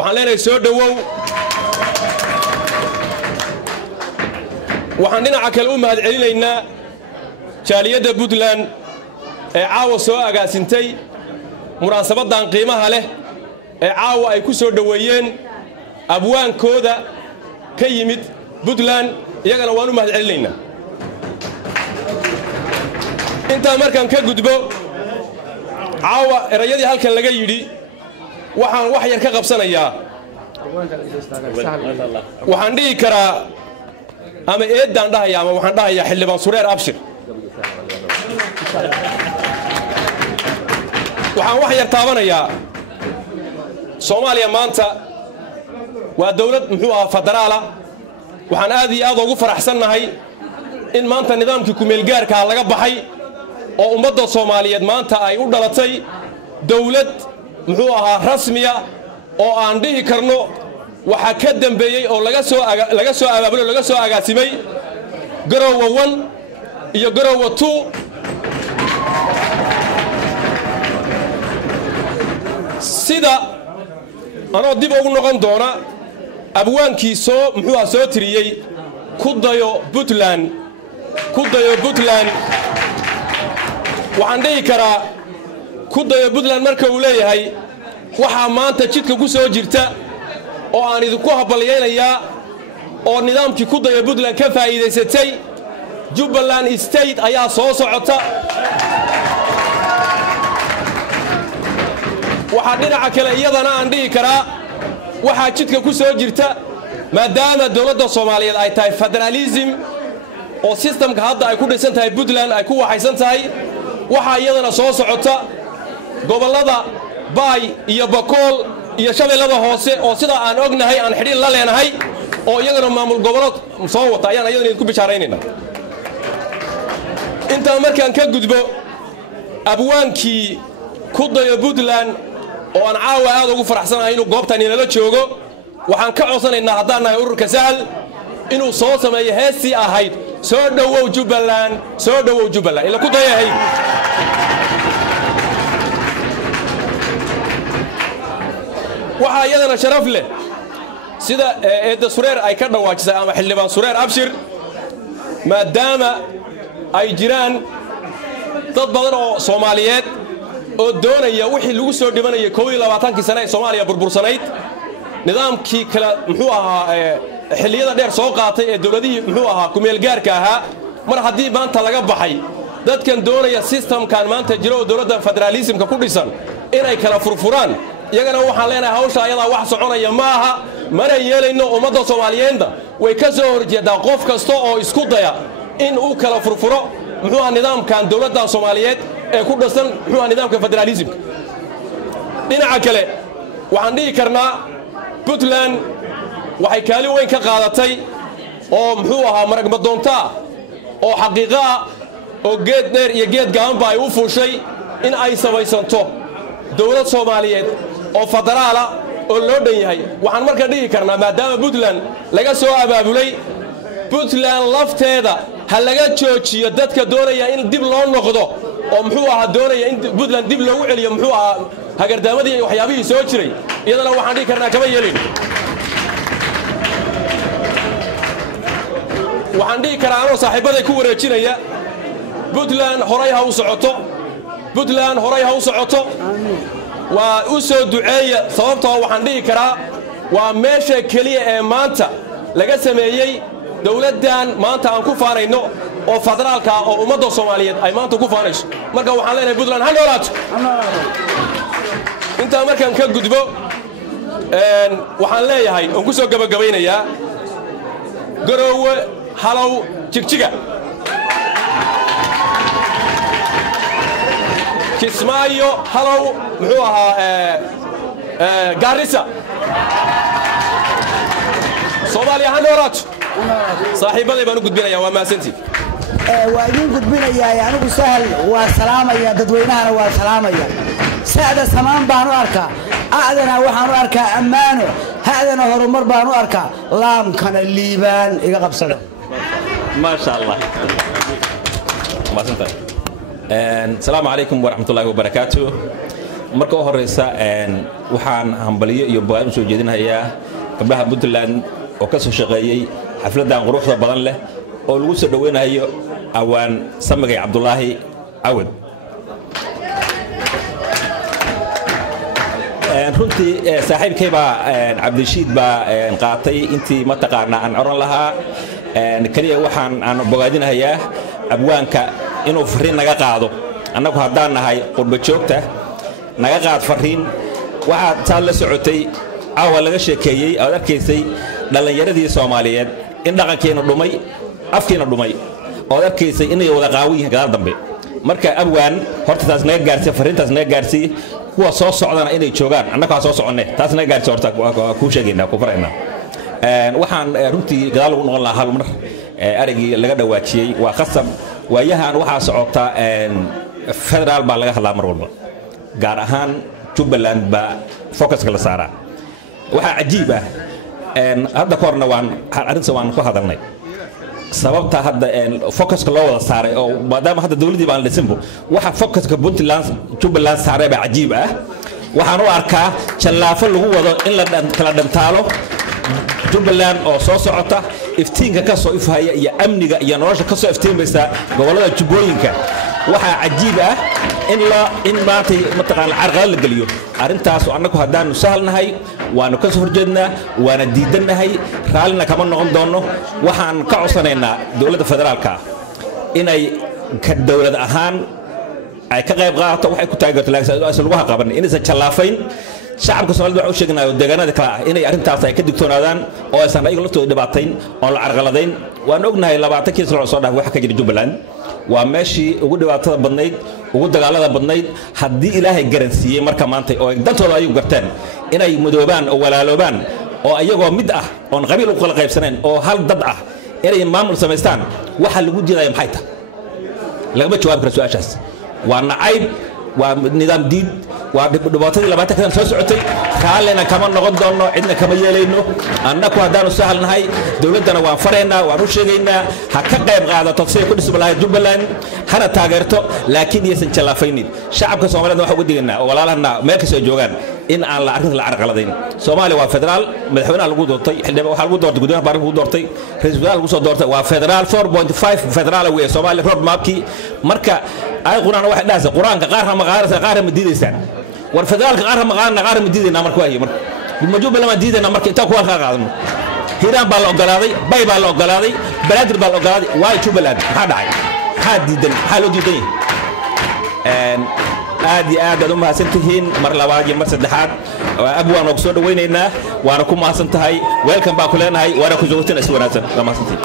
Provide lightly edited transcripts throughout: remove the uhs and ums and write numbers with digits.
waxaan leenahay soo dhawow waxaan dhinaca kale u mahadcelinaynaa jaaliyadda Puntland ee caawa soo agaasintay munaasabadan qiimaha leh ee caawa ay ku soo dhaweeyeen abwaankooda ka yimid Puntland iyagana waan u mahadcelinaynaa inta markaan ka gudbo caawa erayadii halkan laga yidhi waxaan wax yar ka qabsanayaa waxaan dhihi karaa ama eedaan dhahayaa ama waxaan dhahayaa xildhibaan Sureer Abshir waxaan wax yar taabanayaa Soomaaliya maanta waa dawlad muxuu ahaa federaal waxaan aad iyo aad ugu faraxsanahay in maanta nidaamkii ku meel gaarka laga baxay oo ummadda Soomaaliyeed maanta ay u dhalatay dawlad muxuu ahaa rasmiya oo aan dhihi karno waxa ka dambeeyay oo laga soo abaabulo laga soo agaasimay Garowe 1 iyo Garowe 2 sida anoo dib ugu noqon doona abwaankii muxuu ahaa soo tiriyay ku dayo Puntland waxaan dhihi karaa ku dayo Puntland marka uu leeyahay waxa maanta jidka ku soo jirta oo aan idinku habalyeynaya oo nidaamkii ku dayo Puntland ka faa'iideysatay Jubaland State ayaa soo socota waxa dhinaca kale iyadana aan dhihi karaa waxa jidka ku soo jirta maadaama dawladda Soomaaliyeed ay tahay federalism oo systemka hadda ay ku dhisan tahay Puntland ay ku waxaysan tahay waxa iyadana soo socota gobolada Bay iyo Bakool iyo Shabeellada Hoose oo sida aan ognahay aan xiriir la leenahay oo iyagana maamul gobolod soo wata ayaan iyadana ku bishaaraynayna inta markaan ka gudbo abwaankii ku dayo Puntland oo aan caawa aad ugu faraxsanahay inuu goobtan inala joogo waxaan ka codsanaynaa haddaan nahay ururka Sahal inuu soo sameeyo heestii ahayd soo dhawow Jubaland ila ku dayahay waxa iyadana sharaf leh sida eedda Sureer ay ka dhawaajisay ama xildhibaan Sureer Abshir maadaama ay jiraan dad badan oo Soomaaliyeed oo doonaya wixii lagu soo dhibanayay 22 sano ee Soomaaliya burbursanayd nidaamkii kala muxuu ahaa xilliyada dheer soo qaatay ee dawladihii muxuu ahaa ku meel gaarka ahaa mar haddii maanta laga baxay dadkan doonaya systemkan maanta jiro oo dawladda federalismka ku dhisan inay kala furfuraan iyagana waxaan leenahay hawsha ayada wax soconaya ma aha mana yeelayno ummadda Soomaaliyeed way ka soo horjeedaa qof kasta oo isku daya in uu kala furfuro muxuu ahaa nidaamkan dawladda Soomaaliyeed ee ku dhisan muxuu ahaa nidaamka federalismka dhinaca kale waxaan dhihi karnaa Puntland waxay kaalin weyn ka qaadatay oo muxuu ahaa maragma doonta oo xaqiiqo ah oo geed dheer iyo geed gaanba ay u fuushay in ay samaysanto dawlad Soomaaliyeed oo federaal oo loo dhan yahay waxaan markaa dhihi karnaa maadaama Puntland laga soo abaabulay Puntland lafteeda ha laga joojiyo dadka doonaya in dib loo noqdo oo muxuu ahaa doonaya in Puntland dib loogu celiyo muxuu ahaa hagardamadii iyo waxyaabihii soo jiray iyadana waxaan dhihi karnaa kama yeelin waxaan dhihi karaa anoo saaxiibaday ku wareejinaya Puntland horay ha u socoto waa u soo duceeya sababtoo waxaan dhihi karaa waa meesha kaliya ee maanta laga sameeyay dawladdan maanta aan ku faanayno oo federaalka oo ummadda Soomaaliyeed ay maanta ku faanayso marka waxaan leenahay Puntland ha noolaato inta markaan ka gudbo waxaan leeyahay oo ku soo gabagabaynayaa Garowe halow jigjiga Kismaayo halow muxuu ahaa Garissa Soomaaliya ha noolaato saaxiibaday baan u gudbinayaa waa maasantii waa idin gudbinayaa anigu Sahal waa salaamaya dadweynahana waa salaamaya saada samaan baan u arkaa aadana waxaan u arkaa ammaano haadana horumar baan u arkaa laamkana liibaan iga qabsado ما شاء الله ما سنت السلام عليكم ورحمة الله وبركاته marka u horeysa waxaan hambaliyo iyo baan u soo jeedinayaa gabdhaha Puntland oo ka soo shaqeeyay xafladan quruxda badan leh oo lagu soo dhaweynayo awaan Samigay Cabdullaahi Awad runtii saaxiibkay baa Cabdishiid baa qaatay intii ma taqaana aan oran lahaa kaliya waxaan aan bogaadinayaa abwaanka inuu fariin naga qaado annagu haddaan nahay qurba joogta naga qaad fariin waxa taal la socotay awa laga sheekeeyay oo arkaysay dhalinyaradii Soomaaliyeed in dhaqankeena dhumay afkeena dhumay oo arkaysay inay wada qaawiyiin gadaal dambe marka abwaan horta taas naga gaarsiin fariintaas naga gaarsiin kuwa soo socdana inay joogaan annaga soo soconay taas naga gaarsiin horta ku sheegaynaa ku faraynaa waxaan runtii gadaal ugu noqon lahaa hal mar arigii laga dhawaajiyay waa qasab waayahan waxa socota federal baa laga hadlaa mar walba gaar ahaan Jubaland ba focus kala saara waxa cajiib ah hadda korna waan arinta waan ku hadalnay sababta hadda focus loo wada saaray oo maadaama hadda dawladii baan dhisinbo waxa focus ka Puntland Jubaland saaray ba cajiib ah waxaan u arkaa jallaafo lagu wado in la kala dhantaalo Jubaland oo soo socota iftiinka ka soo ifhaya iyo amniga iyo nolosha ka soo iftiimaysa gobolada Jubbooyinka waxa cajiib ah in maantay mataqaan carqalad la galiyo arintaas oo annagu haddaan sahalnahay waanu ka soo horjeednaa waana diidanahay raalina kama noqon doono waxaan ka codsanaynaa dawladda federaalka inay ka dawlad ahaan ay ka qayb qaadato waxay ku taageerto laakiin aysan lagu qaban inaysan jallaafayn shacabka Soomaaliyeed waxa uu sheegnayo deegaanada kale ah inay arintaas ay ka digtoonaadaan oo aysan ayaga laftooda dhibaatayn oo la carqaladayn waan ognahay 20 kiis loo soo dhaaf waxa ka jira Jubaland waa meeshii ugu dhibaatada badnayd ugu dagaalada badnayd haddii Ilaahay garansiiyay marka maanta oo dantooda ay u garteen inay mudoobaan oo walaaloobaan oo ayagoo mid ah oo qabiil u kala qaybsaneen oo hal dad ah inay maamul sameystaan waxa lagu diiday maxay tahay lagama jawaab karo su'aashaas waa nacayb waa nidaam diid waa dhibaatadii 20 kan soo socotay kaalena kama noqon doono cidna kama yeelayno annagu hadaan sahalnahay dawladana waan fareynaa waan u sheegaynaa ha ka qayb qaadato si ku dhismo lahayd Jubaland hana taageerto laakiin yeesan jalaafaynin shacabka Soomaaliyeed waxa ugu digaynaa oo walaalahana meel ka soo joogaan in aan la arrin la carqaladayn Soomaaliya waa federaal madaxweynaha lagu doortay xildhibaan waxa lagu doortay gudoomiyaha baarlamaanka lagu doortay ra'iisul wasaaraha lagu soo doortay waa federaal 4.5 federaal weey Soomaaliya road mapki marka ay quraana waxa dhaasay quraanka qaarna qaarna ma diidaysaan war federaalka qaarna ma diidayna marka waaye marka Jubaland ma diidayna marka inta ku halka qaadano Hiiraan baa la ogolaaday bay baa la ogolaaday Banaadir baa la ogolaaday waa Jubaland maxaa dhacay maxaa diidan maxaa loo diidan aad iyo aad u mahadsantihiin mar labaad iyo mar saddexaad abwaan oo soo dhaweynaynaa waana ku mahadsantahay welcome baa ku leenahay waana ku joogteen is wanaagsan mahadsantihiin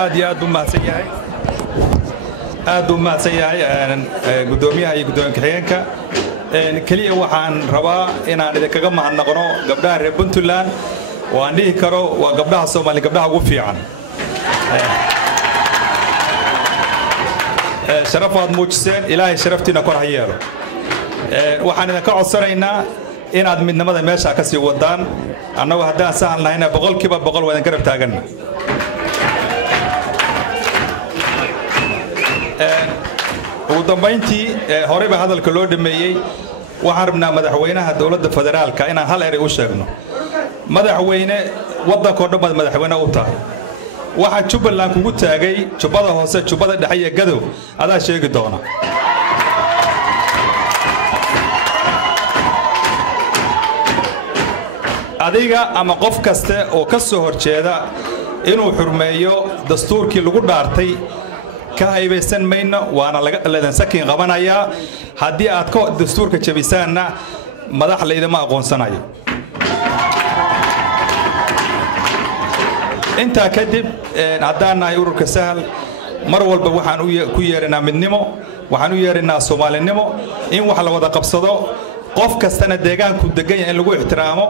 aad iyo aad u mahadsan yahay aad u mahadsan yahay gudoomiyaha iyo gudoomiye xigeenka kaliya waxaan rabaa inaan idinkaga mahadnaqno gabdhaha reer Puntland oo aan dhihi karo waa gabdhaha Soomaaliyeed gabdhaha ugu fiican sharafaad muujiseen ilaahay sharaftiina kor ha yeelo waxaan idinka codsanaynaa inaad midnimada meesha ka sii wadaan annagu haddaan sahalnahayna 100% waan garab taaganna ugu dambeyntii horeba hadalka loo dhameeyay waxaan rabnaa madaxweynaha dawladda federaalka inaan hal eray u sheegno madaxweyne waddanka dhan madaxweyne u tahay waxa Jubaland kugu taagay Jubbada hoose Jubbada dhexe iyo Gadow adaa sheegi doona adiga ama qof kaste oo ka soo horjeeda inuu xurmeeyo dastuurkii lagu dhaartay ka haybaysan mayno waana laga sakiin qabanaya haddii aad ka dastuurka jabisaanna madax leedama aqoonsanayo inta kadib haddaan nahay ururka sahal mar walba waxaan ku yeerinaa midnimo waxaan u yeerinaa Soomaalinimo in wax la wada qabsado qof kastana deegaanku degan yahay in lagu ixtiraamo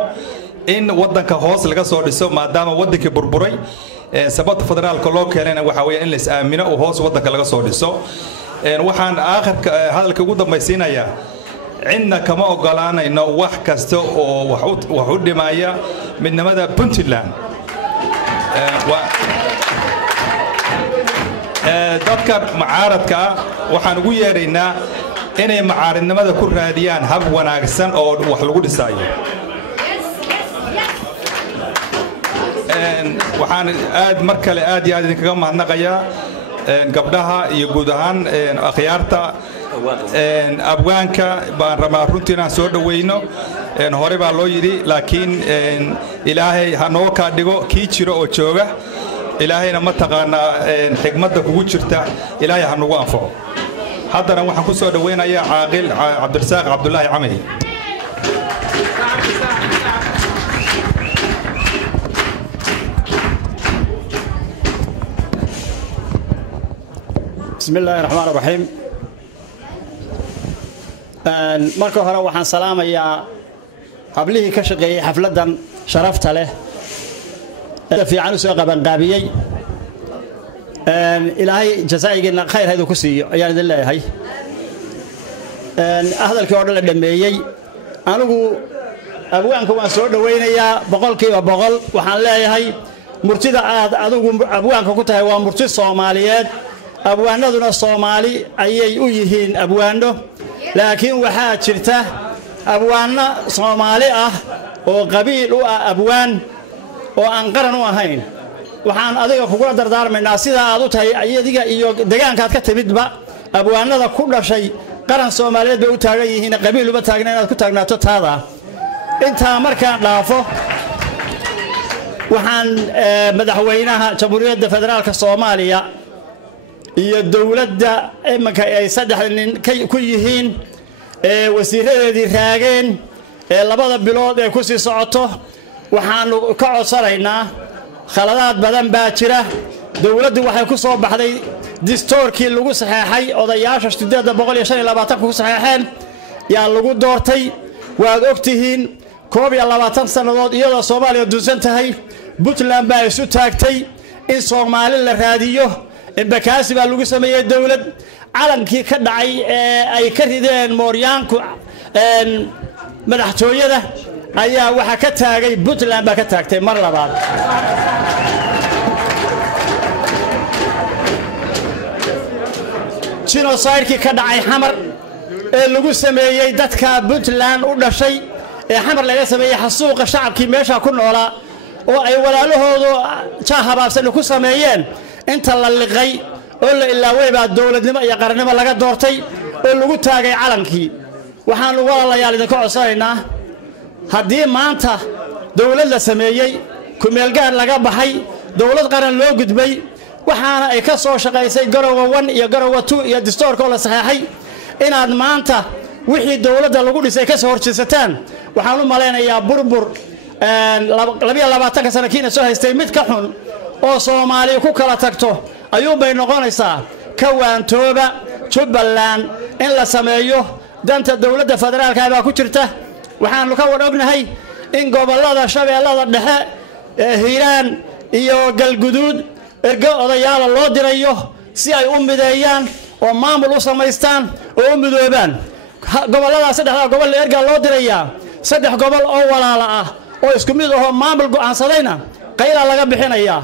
in wadanka hoos laga soo dhiso maadaama wadankii burburay sababta federaalka loo keenayna waxa weeye in la is aamino oo hoos wadanka laga soo dhiso waxaan aakhirka hadalka ugu dambaysiinayaa cidna kama ogolaanayno wax kasta oo wax u dhimaya midnimada Puntland dadka macaaradka waxaan ugu yeeraynaa inay macaaridnimada ku raadiyaan hab wanaagsan oo wax lagu dhisaayo waxaan aad mar kale aad iyo aad idinkaga mahadnaqayaa gabdhaha iyo guud ahaan akhyaarta abwaanka baan rabaa runtii inaan soo dhaweyno hore baa loo yidhi laakiin ilaahay ha noo kaa dhigo kii jiro oo jooga ilaahayna ma taqaanaa xigmadda kugu jirta ilaahay ha nagu anfaco haddana waxaan ku soo dhaweynayaa caaqil cabdirasaaq cabdulaahi camey بسم الله الرحمن الرحيم marka hore waxaan salaamayaa hablihii ka shaqeeyay xafladan sharafta leh ee fiican soo qaban qaabiyay ilaahay jazaa'igina khayr haydu ku siiyo ayaan idin leeyahay hadalkii oo dhan la dhameeyay anigu abwaanka waan soo dhaweynayaa boqolkiiba boqol waxaan leeyahay murtida aad adigu abwaanka ku tahay waa murti Soomaaliyeed abwaanaduna Soomaali ayay u yihiin abwaano laakiin waxaa jirta abwaano Soomaali ah oo qabiil u ah abwaan oo aan qaran u ahayn waxaan adiga kugu dardaarmaynaa sida aad u tahay ayadiga iyo deegaanka ka timidba abwaanada ku dhashay qaran Soomaaliyeed bay u taagan yihiin qabiil uba taagna inaad ku taagnaato taada inta markaan dhaafo waxaan madaxweynaha Jamhuuriyadda Federaalka Soomaaliya iyo dawladda imanka ay saddex nin ku yihiin wasiiradeedii raageen labada bilood ee ku sii socoto waxaan ka codsanaynaa khaladaad badan baa jira dawladdu waxay ku soo baxday distoorkii lagu saxeexay odayaasha 825 ku saxeexeen yaa lagu doortay waad ogtihiin 22 sanadood iyadoo Soomaaliya dunsan tahay Puntland baa isu taagtay in Soomaali la raadiyo imbakaasi baa lagu sameeyay dawlad calankii ka dhacay ay ka rideen mooryaanku madaxtooyada ayaa waxa ka taagay Puntland baa ka taagtay mar labaad genocide-kii ka dhacay xamar ee lagu sameeyay dadka Puntland u dhashay ee xamar laga sameeyay xasuuqa shacabkii meesha ku noolaa oo ay walaalahoodu jaahabaabsan ku sameeyeen inta la liqay oo la ilaaway baa dawladnimo iyo qarannimo laga doortay oo lagu taagay calankii waxaan walaalayaal idin ka codsanaynaa haddii maanta dawlad la sameeyay ku meel gaar laga baxay dawlad qaran loo gudbay waxaana ay ka soo shaqaysay garowa 1 iyo garowa 2 iyo distoorka la saxeexay inaad maanta wixii dawladda lagu dhisay ka soo horjeesataan waxaan u maleynayaa burbur 22 sano kiina soo haystay mid ka xun oo Soomaali ku kala tagto ayuu bay noqonaysaa ka waantooba Jubbaland in la sameeyo danta dawladda federaalka ah ku jirta waxaan ka wada ognahay in gobolada Shabeellada Dhexe Hiiraan iyo Galguduud erga odayaal loo dirayo si ay u mideeyaan oo maamul u sameystaan oo u midoobaan gobolada saddexda gobol erga loo dirayaa saddex gobol oo walaalo ah oo isku mid ah maamul go'aansadayna qayla laga bixinayaa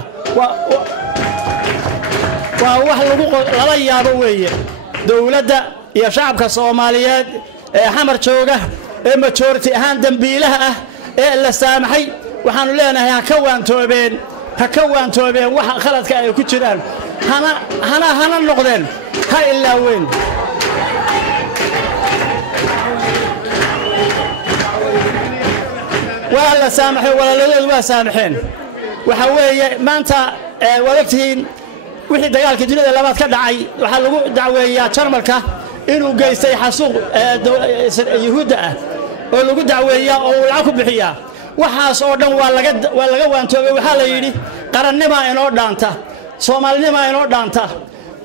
waa wax lagu lala yaabo weeye dawladda iyo shacabka Soomaaliyeed ee xamar jooga ee majority ahaan dambiilaha ah ee la saamaxay waxaanu leenahay ha ka waantoobeen waxa khaladka ay ku jiraan hana noqdeen ha ilaa weyn waa la saamaxay walaaladoodu waa saamaxeen waxa weeye maanta wadaagtiin wixii dagaalkii dunida labaad ka dhacay waxa lagu dacweeyaa Jarmalka inuu geystay xasuuq Yahuud ah oo lagu dacweeyaa oo lacag ku bixiyaa waxaas oo dhan waa laga waantoobay waxa la yiri qarannimo inoo dhaanta Soomaalinimo inoo dhaanta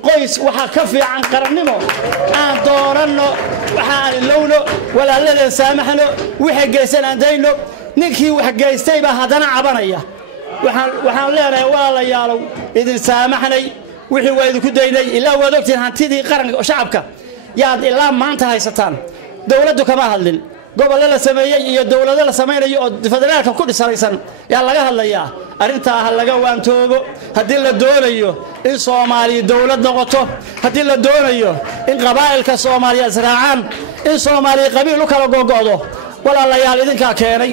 qoys waxa ka fiican qarannimo aan dooranno waxa aan lowno walaaladeen saamaxno waxa geysan aan dayno ninkii wax geystay baa hadana cabanaya waxaan leenahay walaalayaalow idin saamaxnay wixii waa idinku daynay ilaa waad ogtiin hantidii qaranka shacabka yaad ilaa maanta haysataan dawladdu kama hadlin gobolada la sameeyay iyo dawladda la sameeyo oo federaalka ku dhisaysan yaa laga hadlayaa arrintaa ha laga waantoobo haddii la doonayo in Soomaaliya dawlad noqoto haddii la doonayo in qabaa'ilka Soomaaliya israacaan in Soomaaliya qabiil u kala go'go'do walaalayaal idinka keenay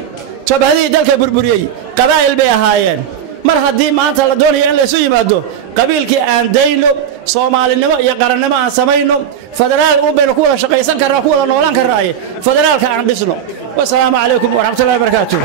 jabhadii dalka burburiyay qabaa'il bay ahaayeen mar haddii maanta la doonayo in la isu yimaado qabiilkii aan dayno Soomaalinimo iyo qarannimo aan samayno federaal u bayna ku wada shaqaysan karnaa ku wada noolaan karnaa federaalka aan dhisno wassalaamu calaykum wa rahmatullaahi wa barakaatuh